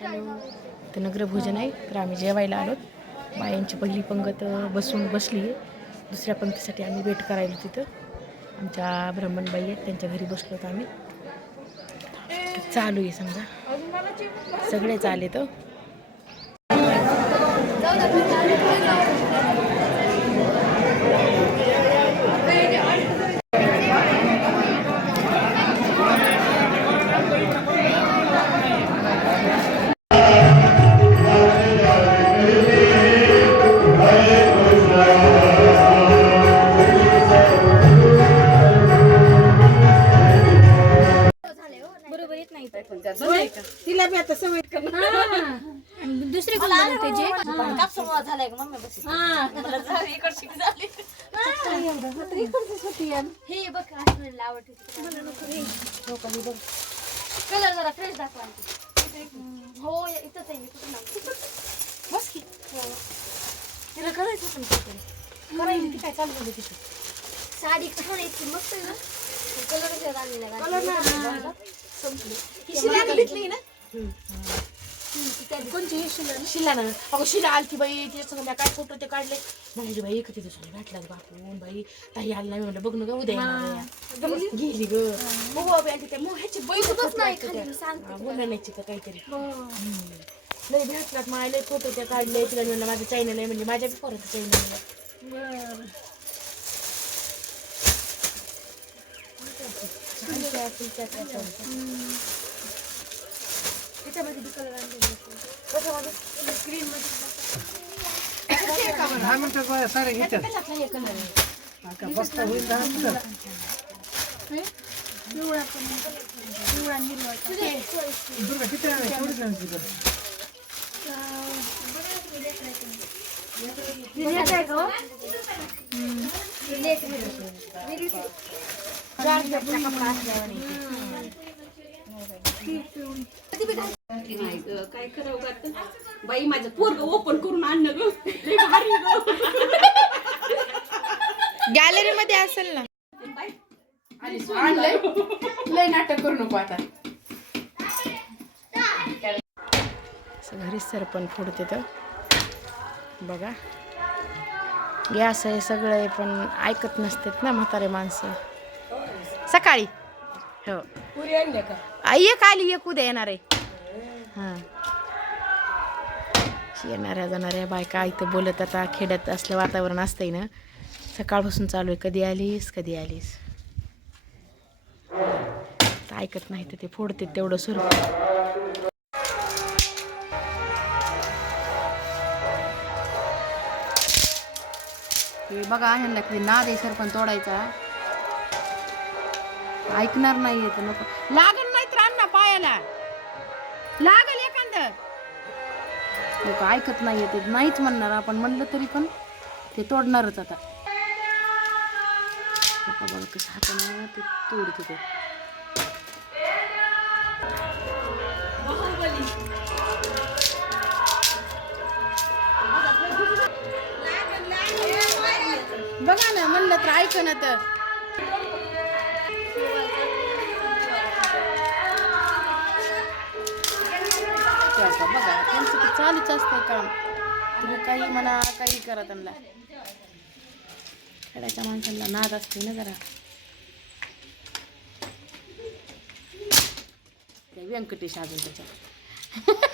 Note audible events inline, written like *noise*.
Hello. तर नगरभोजन आहे तर आम्ही जेवायला आलोत बायांची पहिली पंगत बसून बसली. आहे दुसऱ्या पंक्तीसाठी आम्ही वेट करायला तिथं. आमच्या ब्राह्मणबाई आहेत त्यांच्या घरी बसलो होतो आम्ही. तर चालू आहे समजा. सगळेच आले तिला बी आता सवय दुसरे कोण बनवते जे? हे. बघ आवडते कलर जरा फ्रेश दाखवा. हो इथंच आहे. बस की. तिला करायचं पण करायला ती काय चालू झालं तिथं साडी आहे इतकी मस्त कलर ही शिला घेतली ना? कोणची शिला ना अगं शिला आलती बाई. तिच्या संग मी काय फोटो ते काढले. म्हणाली बाई एकत्र दिवसाने भेटलाच बापून बाई ताई आली नाही. म्हणलं बघ ना ग उद्या. गेली ग. मग बाबा आणि त्या मोह्याची बाई बघतच नाही बोलायची का काहीतरी. हम्म. लय भेटलात मला लय फोटो ते काढले. तिला म्हणलं माझं चॅनल आहे म्हणजे माझ्या बी परत चॅनल आहे त्याच्यामध्ये बी कलर आणलेले दहा मिनिटं गोळ्या साऱ्या घेतात त्याच्यातला हे कलर आहे आता बसता होईल दहा मिनिटं पिवळा पण पिवळा हिरवा दुर्गा किती आहे तेवढीच नाही तिथं नाही ग काय करावं का? बाई माझं पोरग ओपन करून आणणं ग. लय भारी ग. गॅलरी मध्ये असेल ना. बाई, आणलंय. लय नाटक करू नको आता. घरीच सरपण फोडते तर. बघा. गॅस आहे सगळं आहे पण ऐकत नसतात ना म्हातारे माणसं. सकाळी. हो. आ, एक आली एक उद्या येणार आहे. हां. येणाऱ्या जाणाऱ्या बायका इथं बोलत आता खेड्यात असलं वातावरण असतंय ना. सकाळपासून चालू आहे. कधी आलीस कधी आलीस? तर ऐकत नाही तर ते फोडते तेवढं स्वरूप हे बघा ह्यांना की नाद आहे सरपण तोडायचा. ऐकणार नाही येत नको. लागल नाही तर ना पायाला. लागल एखांद. लोक ऐकत नाही येते नाहीच म्हणणार आपण. म्हणलं तरी पण ते तोडणारच आता. बघा कसं हाताने ते तोडते ते. बघा ना म्हणलं तर ऐक ना तर बघा त्यांचं चालूच असतं काम. तुम्ही काही म्हणा काही करा त्यांना. खेड्याच्या माणसांना नाद असते ना जरा. ते व्यंकटेश अजून त्याच्यात *laughs*